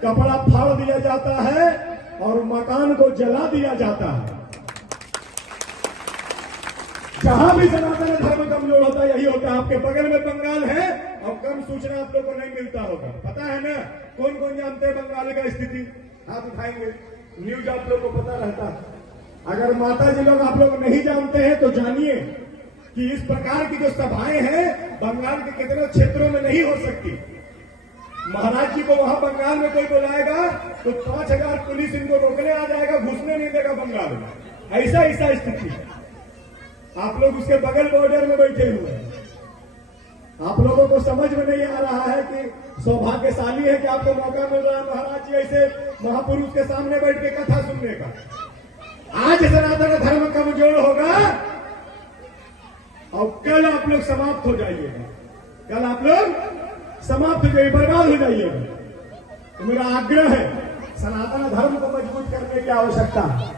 कपड़ा फाड़ दिया जाता है और मकान को जला दिया जाता है। जहां भी सनातन धर्म कमजोर होता है यही होता है। आपके बगल में बंगाल है और कम सूचना आप लोग को नहीं मिलता होगा। पता है ना कौन कौन जानते हैं बंगाल का स्थिति? हाथ उठाएंगे। न्यूज आप लोग को पता रहता है। अगर माता जी लोग आप लोग नहीं जानते हैं तो जानिए कि इस प्रकार की जो सभाएं हैं बंगाल के कितने क्षेत्रों में नहीं हो सकती। महाराज जी को वहां बंगाल में कोई बुलाएगा तो 5000 पुलिस इनको रोकने आ जाएगा, घुसने नहीं देगा बंगाल में। ऐसा स्थिति। आप लोग उसके बगल बॉर्डर में बैठे हुए हैं। आप लोगों को समझ में नहीं आ रहा है कि सौभाग्यशाली है कि आपको मौका मिल रहा है महाराज जी ऐसे महापुरुष के सामने बैठ के कथा सुनने का। आज सनातन धर्म कमजोर होगा और कल आप लोग समाप्त हो जाइएगा। कल आप लोग समाप्त हो जाइए, बर्बाद हो जाइएगा। तो मेरा आग्रह है सनातन धर्म को मजबूत करने की आवश्यकता है।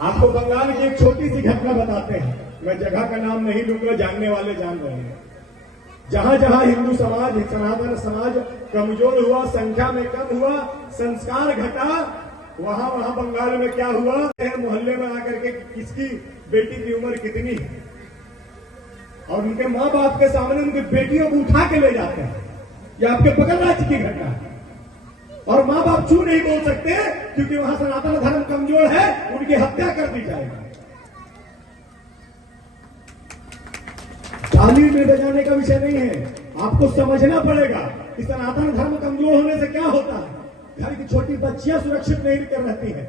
आपको बंगाल की एक छोटी सी घटना बताते हैं। मैं जगह का नाम नहीं लूंगा, जानने वाले जान रहे हैं। जहां जहां हिंदू समाज सनातन समाज कमजोर हुआ, संख्या में कम हुआ, संस्कार घटा, वहां बंगाल में क्या हुआ है, मोहल्ले में आकर के किसकी बेटी की उम्र कितनी है और उनके मां बाप के सामने उनकी बेटियों को उठा के ले जाते हैं। यह आपके बगल राज्य की घटना है और मां बाप छू नहीं बोल सकते क्योंकि वहां सनातन धर्म कमजोर है, उनकी हत्या कर दी जाएगी। ताली में बजाने का विषय नहीं है। आपको समझना पड़ेगा कि सनातन धर्म कमजोर होने से क्या होता है। घर की छोटी बच्चियां सुरक्षित नहीं कर रहती हैं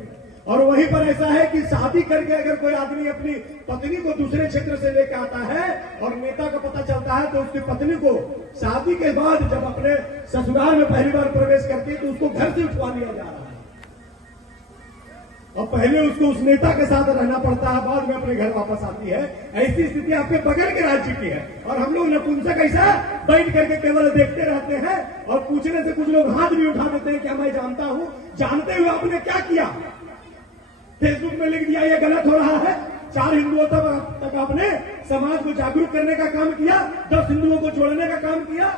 और वहीं पर ऐसा है कि शादी करके अगर कोई आदमी अपनी पत्नी को दूसरे क्षेत्र से लेकर आता है और नेता का पता चलता है तो उसकी पत्नी को शादी के बाद जब अपने ससुराल में पहली बार प्रवेश करती है तो उसको घर से उठवा लिया जा रहा है और पहले उसको उस नेता के साथ रहना पड़ता है, बाद में अपने घर वापस आती है। ऐसी स्थिति आपके बगल के राज्य की है और हम लोग नपुंसक ऐसा बैठ करके केवल देखते रहते हैं और पूछने से कुछ लोग हाथ भी उठा देते हैं कि मैं जानता हूं। जानते हुए आपने क्या किया? फेसबुक में लिख दिया ये गलत हो रहा है। 4 हिंदुओं तक आपने समाज को जागरूक करने का काम किया, 10 हिंदुओं को जोड़ने का काम किया।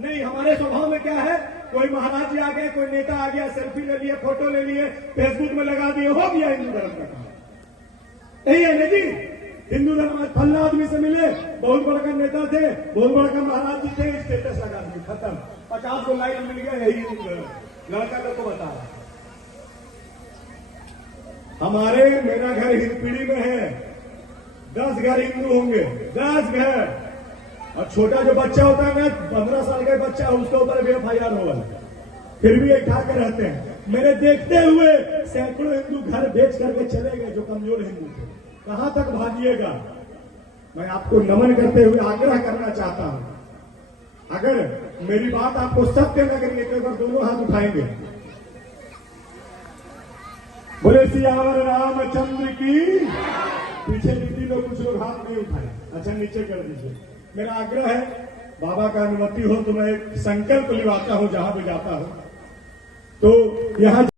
नहीं, हमारे स्वभाव में क्या है, कोई महाराज जी आ गए, कोई नेता आ गया, सेल्फी ले लिए, फोटो ले लिए, फेसबुक में लगा दिए, हो गया हिंदू धर्म का काम। यही है ना जी। हिंदू धर्म फलना आदमी से मिले, बहुत बड़ा का नेता थे, बहुत बड़ा का महाराज जी थे, स्टेटस लगा दिए, खत्म। 50 को लाइक मिल गया। यही लड़का लोग को बता रहा। मेरा घर हिंदपीढ़ी में है, 10 घर हिंदू होंगे, 10 घर। और छोटा जो बच्चा होता है ना, 15 साल का बच्चा, उसके ऊपर भी FIR होगा, फिर भी एक ठाकर रहते हैं। मेरे देखते हुए सैकड़ों हिंदू घर बेच करके चले गए जो कमजोर हिंदू थे। कहां तक भागिएगा? मैं आपको नमन करते हुए आग्रह करना चाहता हूं, अगर मेरी बात आपको सत्य लगेगी तो एक बार दोनों हाथ उठाएंगे। बोले सियावर रामचंद्र की। पीछे दीदी लोग कुछ लोग हाथ नहीं उठाए, अच्छा नीचे कर दीजिए। मेरा आग्रह है, बाबा का अनुमति हो तो मैं एक संकल्प लिवाता हूं जहां भी जाता हूं तो यहाँ